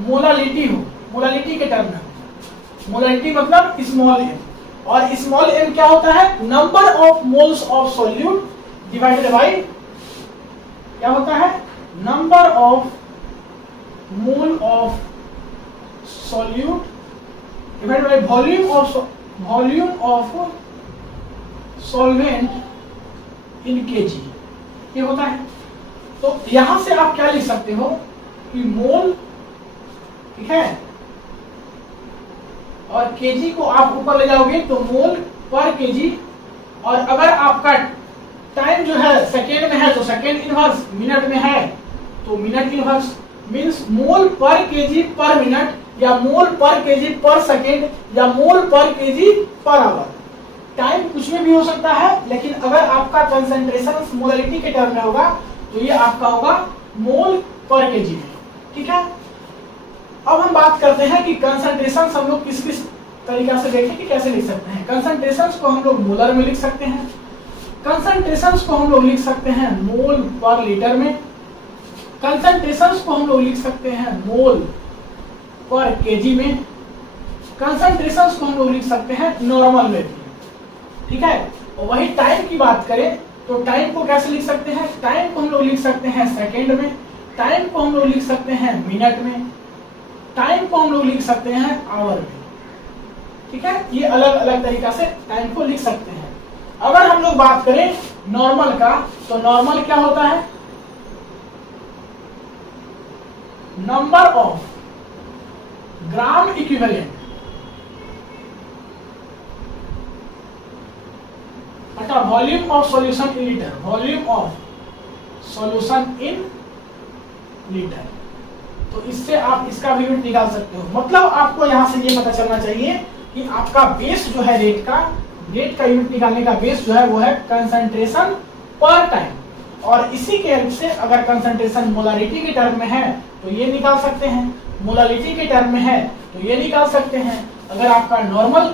मोलालिटी हो, मोलालिटी के टर्म में, मोलालिटी मतलब स्मॉल एम, और स्मॉल एम क्या होता है, number of moles of solute divided by, क्या होता है, number of mole of solute divided by volume of solvent in KG, ये होता है। तो यहां से आप क्या लिख सकते हो कि मोल, ठीक है, और केजी को आप ऊपर ले जाओगे तो मोल पर केजी, और अगर आपका टाइम जो है सेकेंड में है तो सेकेंड इनवर्स, मिनट में है तो मिनट इनवर्स, मींस मोल पर केजी पर मिनट, या मोल पर केजी पर सेकेंड, या मोल पर केजी पर आवर। टाइम कुछ में भी हो सकता है, लेकिन अगर आपका कंसंट्रेशन मोलालिटी के टर्म में होगा तो ये आपका होगा मोल पर केजी में, ठीक है। अब हम बात करते हैं कि कंसंट्रेशन हम लोग किस किस तरीका से देखें कि कैसे लिख सकते हैं। कंसंट्रेशन को हम लोग मोलर में लिख सकते हैं, कंसंट्रेशन को हम लोग लिख सकते हैं मोल पर लीटर में, कंसंट्रेशन को हम लोग लिख सकते हैं मोल पर केजी में, कंसंट्रेशन को हम लोग लिख सकते हैं नॉर्मल में भी, ठीक है। और वही टाइम की बात करें तो टाइम को कैसे लिख सकते हैं, टाइम को हम लोग लिख सकते हैं सेकेंड में, टाइम को हम लोग लिख सकते हैं मिनट में, टाइम को हम लोग लिख सकते हैं आवर में, ठीक है। ये अलग अलग तरीका से टाइम को लिख सकते हैं। अगर हम लोग बात करें नॉर्मल का, तो नॉर्मल क्या होता है, नंबर ऑफ ग्राम इक्विवेलेंट बटा volume of solution in litre, volume of solution in litre. तो इससे आप इसका भी यूनिट निकाल सकते हो। मतलब आपको यहां से ये पता चलना चाहिए कि आपका बेस जो है रेट का यूनिट निकालने का बेस जो है वो है कंसंट्रेशन पर टाइम, और इसी के हेल्प से अगर कंसंट्रेशन मोलारिटी के टर्म में है तो ये निकाल सकते हैं, मोलालिटी के टर्म में है तो ये निकाल सकते हैं, अगर आपका नॉर्मल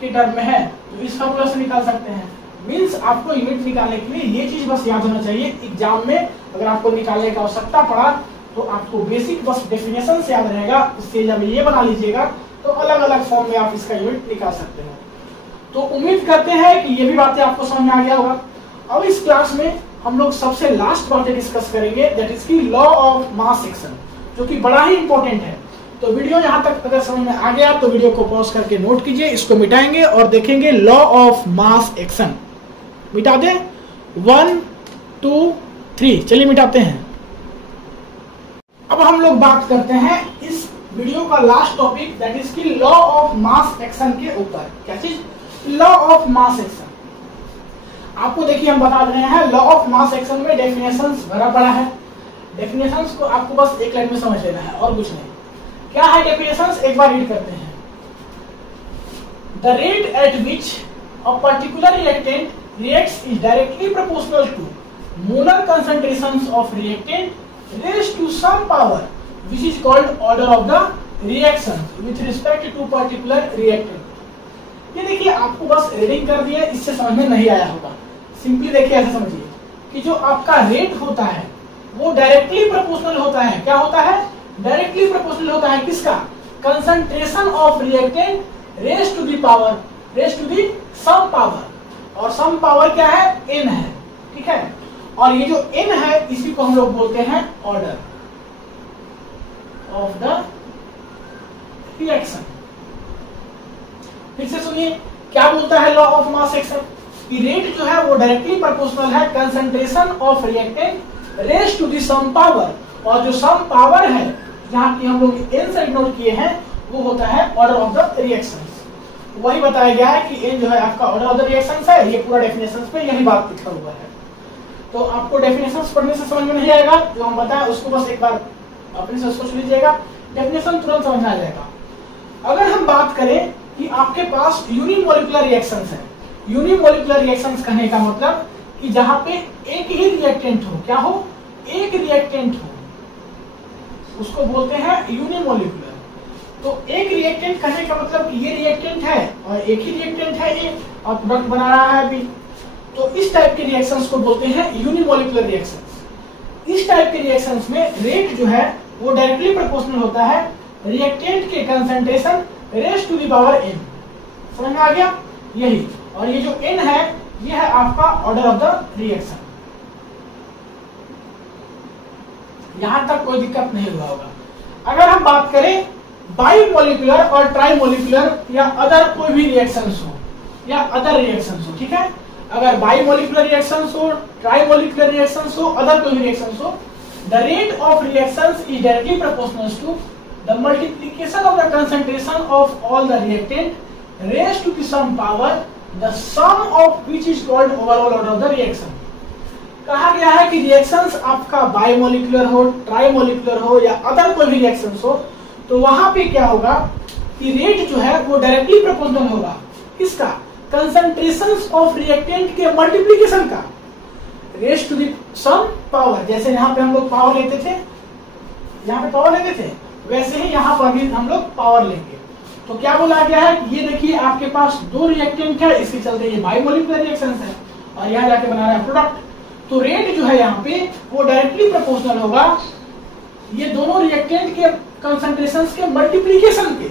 के टर्म में है तो इस फॉर्मूला से निकाल सकते हैं। मींस आपको यूनिट निकालने के लिए ये चीज बस याद होना चाहिए। एग्जाम में अगर आपको निकालने की आवश्यकता पड़ा तो आपको बेसिक बस डेफिनेशन से याद रहेगा, उससे जब ये बना लीजिएगा तो अलग अलग फॉर्म में आप इसका यूनिट निकाल सकते हैं। तो उम्मीद करते हैं कि ये भी बातें आपको समझ में आ गया होगा। अब इस क्लास में हम लोग सबसे लास्ट बातें डिस्कस करेंगे, दैट इज की लॉ ऑफ मास एक्शन, जो कि बड़ा ही इंपॉर्टेंट है। तो वीडियो यहाँ तक अगर समझ में आ गया तो वीडियो को पॉज करके नोट कीजिए, इसको मिटाएंगे और देखेंगे लॉ ऑफ मास एक्शन। मिटा दें, 1 2 3, चलिए मिटाते हैं। अब हम लोग बात करते हैं इस वीडियो का लास्ट टॉपिक, दैट इज की लॉ ऑफ मास एक्शन के ऊपर। क्या चीज, लॉ ऑफ मास एक्शन। आपको देखिए हम बता रहे हैं लॉ ऑफ मास एक्शन में डेफिनेशंस भरा पड़ा है। डेफिनेशंस को आपको बस एक लाइन में समझ लेना है और कुछ नहीं। क्या है डेफिनेशंस, एक बार रीड करते हैं। The rate at which a particular reactant reacts is directly proportional to molar concentrations of reactant raised to some power, which is called order of the reaction with respect to particular reactant। ये देखिए आपको बस reading कर दिया, इससे समझ में नहीं आया होगा। सिंपली देखिए ऐसे समझिए कि जो आपका रेट होता है वो डायरेक्टली प्रोपोर्शनल होता है। क्या होता है, डायरेक्टली प्रोपोर्शनल होता है किसका, concentration of reactant raised to the power, raised to the some power, और सम पावर क्या है, n है, ठीक है। और ये जो n है इसी को हम लोग बोलते हैं ऑर्डर ऑफ द रिएक्शन। फिर से सुनिए क्या बोलता है लॉ ऑफ मास एक्शन, कि रेट जो है वो डायरेक्टली प्रोपोर्शनल है concentration of reactant raised to the some power, और जो सम पावर है जहां की हम लोग n से इग्नोर किए हैं वो होता है ऑर्डर ऑफ द रिएक्शन। वही बताया गया है कि n जो है आपका ऑर्डर ऑफ द रिएक्शंस है। ये पूरा डेफिनेशंस पे यही बात लिखा हुआ है। तो आपको डेफिनेशंस पढ़ने से समझ में नहीं आएगा, जो हम बताएं उसको बस एक बार अपने से सोच लीजिएगा, डेफिनेशन तुरंत समझ में आ जाएगा। अगर हम बात करें कि आपके पास यूनिमोलिकुलर रिएक्शंस है, यूनिमोलिकुलर रिएक्शंस कहने का मतलब कि जहां पे एक ही रिएक्टेंट हो, क्या हो, एक रिएक्टेंट हो, उसको बोलते हैं यूनिमोलिकुलर। तो एक रिएक्टेंट कहने का मतलब ये रिएक्टेंट है और एक ही रिएक्टेंट है ये, और प्रोडक्ट बना रहा है अभी, तो इस टाइप के रिएक्शंस को बोलते हैं यूनिमोलिकुलर रिएक्शंस। इस टाइप के रिएक्शंस में रेट जो है वो डायरेक्टली प्रोपोर्शनल होता है रिएक्टेंट के concentration raise to the power n। समझ में आ गया यही, और ये जो n है ये है आपका ऑर्डर ऑफ द रिएक्शन। यहां तक कोई दिक्कत नहीं हुआ होगा। अगर हम बात करें बाइमोलिकुलर और ट्राइमोलिकुलर या अदर कोई भी रिएक्शंस हो या अदर रिएक्शंस हो, ठीक है, अगर बाइमोलिकुलर रिएक्शंस हो, ट्राइमोलिकुलर रिएक्शंस हो, अदर कोई भी रिएक्शंस हो, the rate of reactions is directly proportional to the multiplication of the concentration of all the reactant raise to the some power the sum of which is called overall order of the reaction. कहा गया है कि reactions आपका बाइमोलिकुलर हो, ट्राइमोलिकुलर हो या other कोई भी रिएक्शंस हो, तो वहां पे क्या होगा कि रेट जो है वो डायरेक्टली प्रोपोर्शनल होगा किसका, कंसंट्रेशंस ऑफ रिएक्टेंट के मल्टीप्लिकेशन का, raise to the some power. जैसे यहाँ पे हम लोग पावर लेते थे, यहाँ पे पावर लेते थे, वैसे ही यहाँ पर भी हम लोग पावर लेंगे। तो क्या बोला गया है कि ये देखिए आपके पास दो रिएक्टेंट है, इसके चलते ये बाइमोलिकुलर रिएक्शंस है और यहाँ जाके बना रहा है प्रोडक्ट, तो रेट जो है यहाँ पे वो डायरेक्टली प्रोपोर्शनल होगा ये दोनों रिएक्टेंट के कंसंट्रेशंस के मल्टीप्लिकेशन के,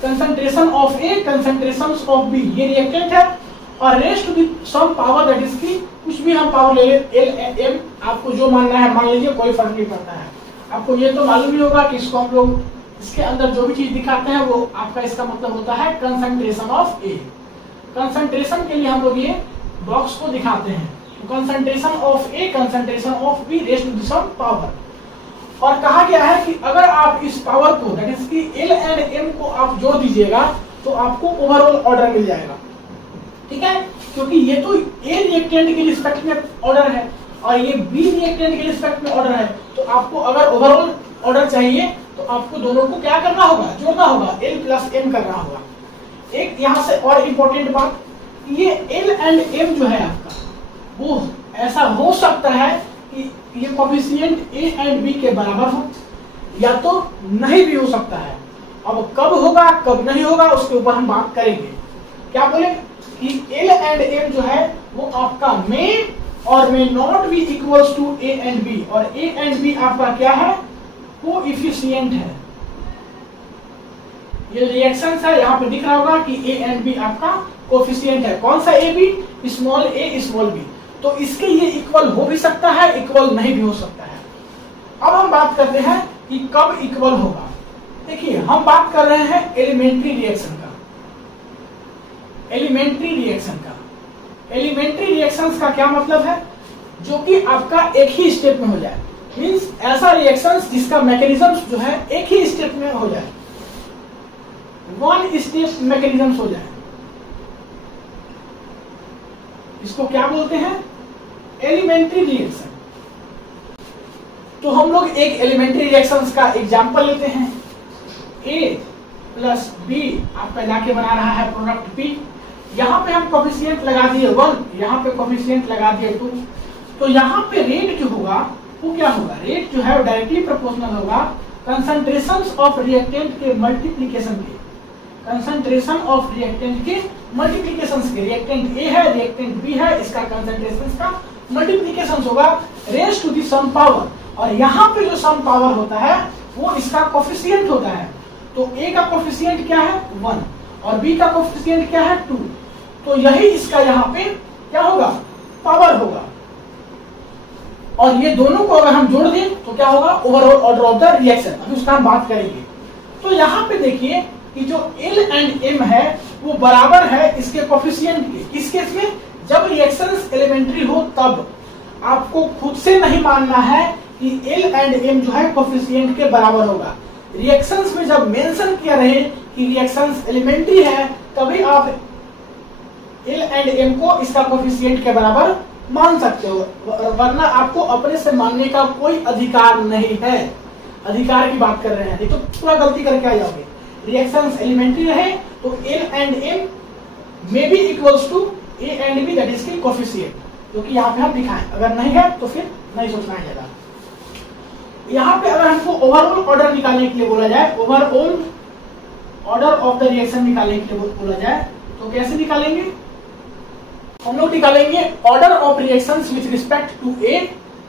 concentration of A, concentration of B, ये रिएक्टेंट है, और raise to the some power that is की कुछ भी हम पावर ले एल एम, आपको जो मानना है मान लीजिए, कोई फर्क नहीं पड़ता है। आपको ये तो मालूम ही होगा कि इसको हम लोग इसके अंदर जो भी चीज दिखाते हैं वो आपका इसका मतलब होता है कंसंट्रेशन ऑफ ए। कंसंट्रेशन के लिए हम लोग ये बॉक्स को दिखाते हैं, तो concentration of A, concentration of B, raise to the some power. और कहा गया है कि अगर आप इस पावर को दैट इज की एल एंड एम को आप जोड़ दीजिएगा तो आपको ओवरऑल ऑर्डर मिल जाएगा, ठीक है, क्योंकि ये तो ए रिएक्टेंट के रिस्पेक्ट में ऑर्डर है और ये बी रिएक्टेंट के रिस्पेक्ट में ऑर्डर है, तो आपको अगर ओवरऑल ऑर्डर चाहिए तो आपको दोनों को क्या करना होगा, जोड़ना होगा, एल प्लस एम करना होगा। एक यहाँ से और इम्पोर्टेंट बात, ये एल एंड एम जो है आपका वो ऐसा हो सकता है कि ये कोएफिशिएंट ए एंड बी के बराबर हो या तो नहीं भी हो सकता है। अब कब होगा कब नहीं होगा उसके ऊपर हम बात करेंगे। क्या बोले कि एल एंड एम जो है वो आपका मे और may not be equals to A and B, और ए एंड बी आपका क्या है, कोएफिशिएंट है। ये रिएक्शंस है, यहाँ पे दिख रहा होगा कि ए एंड बी आपका कोएफिशिएंट है। कौन सा A B, small A small B, तो इसके ये इक्वल हो भी सकता है, इक्वल नहीं भी हो सकता है। अब हम बात करते हैं कि कब इक्वल होगा। देखिए हम बात कर रहे हैं एलिमेंट्री रिएक्शन का, एलिमेंट्री रिएक्शन का। एलिमेंट्री रिएक्शंस का क्या मतलब है, जो कि आपका एक ही स्टेप में हो जाए, मींस ऐसा रिएक्शंस जिसका मैकेनिज्म जो है एक ही स्टेप में हो जाए, वन स्टेप मैकेनिज्म हो जाए, इसको क्या बोलते हैं, एलिमेंट्री रिएक्शन। तो हम लोग एक एलिमेंट्री रिएक्शंस का एग्जांपल लेते हैं। ए प्लस बी आपका जाके बना रहा है प्रोडक्ट पी, यहाँ पे हम कोएफिशिएंट लगा दिए 1, यहाँ पे कोएफिशिएंट लगा दिए 2, तो यहाँ पे रेट जो होगा वो क्या होगा, रेट जो है डायरेक्टली प्रोपोर्शनल होगा कंसंट्रेशंस ऑफ रिएक्टेंट के मल्टीप्लिकेशन के, कंसंट्रेशन ऑफ रिएक्टेंट के मल्टीप्लिकेशन के। रिएक्टेंट ए है, रिएक्टेंट बी है, इसका कंसंट्रेशन का मल्टीप्लिकेशन होगा raise to the some power, और यहाँ पे जो सम पावर होता है वो इसका कोएफिशिएंट होता है। तो ए का कोएफिशिएंट क्या है 1 और बी का कोएफिशिएंट क्या है 2, तो यही इसका यहाँ पे क्या होगा, पावर होगा। और ये दोनों को अगर हम जोड़ दें तो क्या होगा, overall order of the reaction, अभी उसका हम बात करेंगे। तो यहाँ पे देखिए कि जो एल एंड एम है वो बराबर है इसके कोएफिशिएंट के। किस केस में, जब रिएक्शंस एलिमेंट्री हो तब। आपको खुद से नहीं मानना है कि एल एंड एम जो है कोएफिशिएंट के बराबर होगा। रिएक्शंस में जब मेंशन किया रहे कि रिएक्शंस एलिमेंट्री है तभी आप एल एंड एम को इसका कोएफिशिएंट के बराबर मान सकते हो, वरना आपको अपने से मानने का कोई अधिकार नहीं है। अधिकार की बात कर रहे हैं, तो पूरा गलती करके आ जाओगे। रिएक्शंस एलिमेंट्री रहे तो L and M may be equals to A and B, that is की कोफिशिएंट, जो कि यहाँ पे हम दिखाएं। अगर नहीं है तो फिर नहीं सोचना है ज्यादा। यहाँ पे अगर हमको ओवरऑल ऑर्डर निकालने के लिए बोला जाए, overall order of the reaction निकालने के लिए बोला जाए, तो कैसे निकालेंगे? हम लोग निकालेंगे order of reactions with respect to A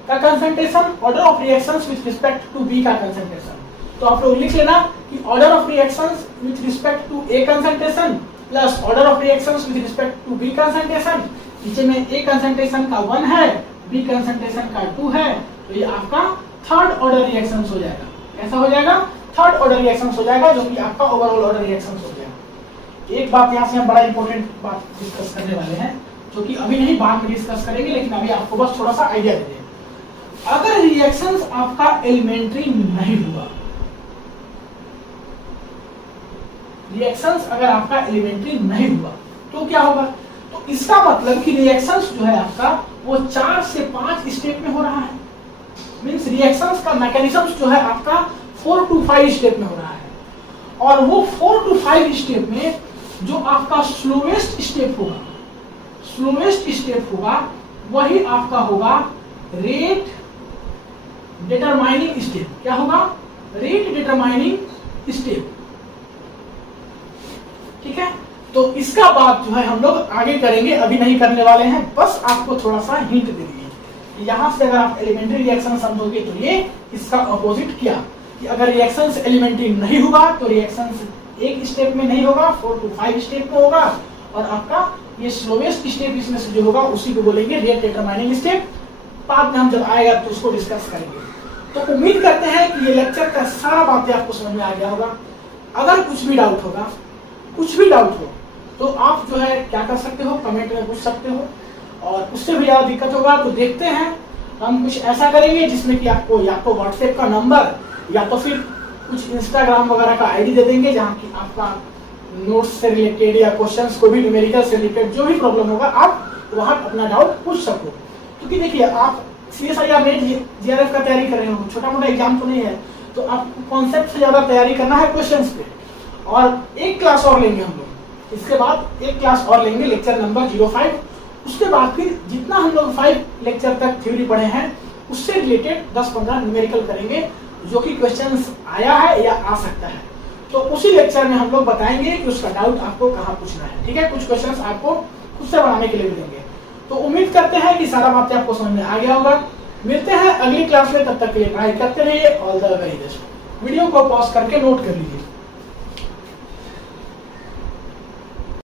का concentration, order of reactions with respect to B का कंसंट्रेशन। तो आप लोग लिख लेना कि order of reactions with respect to A concentration plus order of reactions with respect to B concentration. नीचे में ए कंसंट्रेशन का 1 है, बी कंसंट्रेशन का 2 है, तो ये आपका थर्ड ऑर्डर रिएक्शंस हो जाएगा। कैसा हो जाएगा? थर्ड ऑर्डर रिएक्शंस हो जाएगा, जो कि आपका ओवरऑल ऑर्डर रिएक्शंस हो जाएगा। एक बात यहाँ से हम बड़ा इंपॉर्टेंट बात डिस्कस करने वाले हैं, जो कि अभी नहीं बाद में डिस्कस करेंगे, लेकिन अभी आपको बस थोड़ा सा आइडिया दे दें। अगर रिएक्शंस आपका एलिमेंट्री नहीं हुआ, रिएक्शंस अगर आपका एलिमेंट्री नहीं हुआ तो क्या होगा? तो इसका मतलब कि रिएक्शंस जो है आपका वो 4 से 5 स्टेप में हो रहा है। मींस रिएक्शंस का मैकेनिज्म जो है आपका 4 to 5 स्टेप में हो रहा है, और वो 4 to 5 स्टेप में जो आपका स्लोवेस्ट स्टेप होगा, स्लोवेस्ट स्टेप होगा, वही आपका होगा रेट डिटरमाइनिंग स्टेप। क्या होगा? Rate determining step. ठीक है, तो इसका बात जो है हम लोग आगे करेंगे, अभी नहीं करने वाले हैं, बस आपको थोड़ा सा हिंट दे दिए। यहाँ से अगर आप एलिमेंट्री रिएक्शन समझोगे तो ये इसका अपोजिट किया कि अगर रिएक्शंस एलिमेंट्री नहीं हुआ तो रिएक्शंस एक स्टेप में नहीं होगा, 4 to 5 स्टेप में होगा, और आपका ये स्लोवेस्ट स्टेप इसमें से जो होगा उसी को बोलेंगे रेट डिटरमाइनिंग स्टेप। बाद में हम जब आएगा तो उसको डिस्कस करेंगे। तो उम्मीद करते हैं कि ये लेक्चर का सारा बातें आपको समझ में आ गया होगा। अगर कुछ भी डाउट होगा, कुछ भी डाउट हो, तो आप जो है क्या कर सकते हो, कमेंट में पूछ सकते हो, और उससे भी ज्यादा दिक्कत होगा तो देखते हैं हम कुछ ऐसा करेंगे जिसमें कि आपको या तो व्हाट्सएप का नंबर या तो फिर कुछ इंस्टाग्राम वगैरह का आईडी दे देंगे, जहाँ की आपका नोट्स से रिलेटेड या क्वेश्चंस को भी न्यूमेरिकल से रिलेटेड जो भी प्रॉब्लम होगा आप वहां अपना डाउट पूछ सको। क्योंकि देखिए आप CSIR नेट JRF का तैयारी कर रहे हो, छोटा मोटा एग्जाम तो नहीं है, तो आपको कॉन्सेप्ट से ज्यादा तैयारी करना है क्वेश्चंस पे। और एक क्लास और लेंगे हम लोग, इसके बाद एक क्लास और लेंगे, लेक्चर नंबर 05। उसके बाद फिर जितना हम लोग 5 लेक्चर तक थ्योरी पढ़े हैं उससे रिलेटेड 10-15 न्यूमेरिकल करेंगे, जो कि क्वेश्चंस आया है या आ सकता है। तो उसी लेक्चर में हम लोग बताएंगे कि उसका डाउट आपको कहाँ पूछना है। ठीक है, कुछ क्वेश्चंस आपको खुद से बनाने के लिए भी देंगे। तो उम्मीद करते हैं कि सारा बातें आपको समझ में आ गया होगा। मिलते हैं अगली क्लास में, तब तक के लिए पढ़ाई करते रहिए। All the very best. Video को पॉज करके नोट कर लीजिए।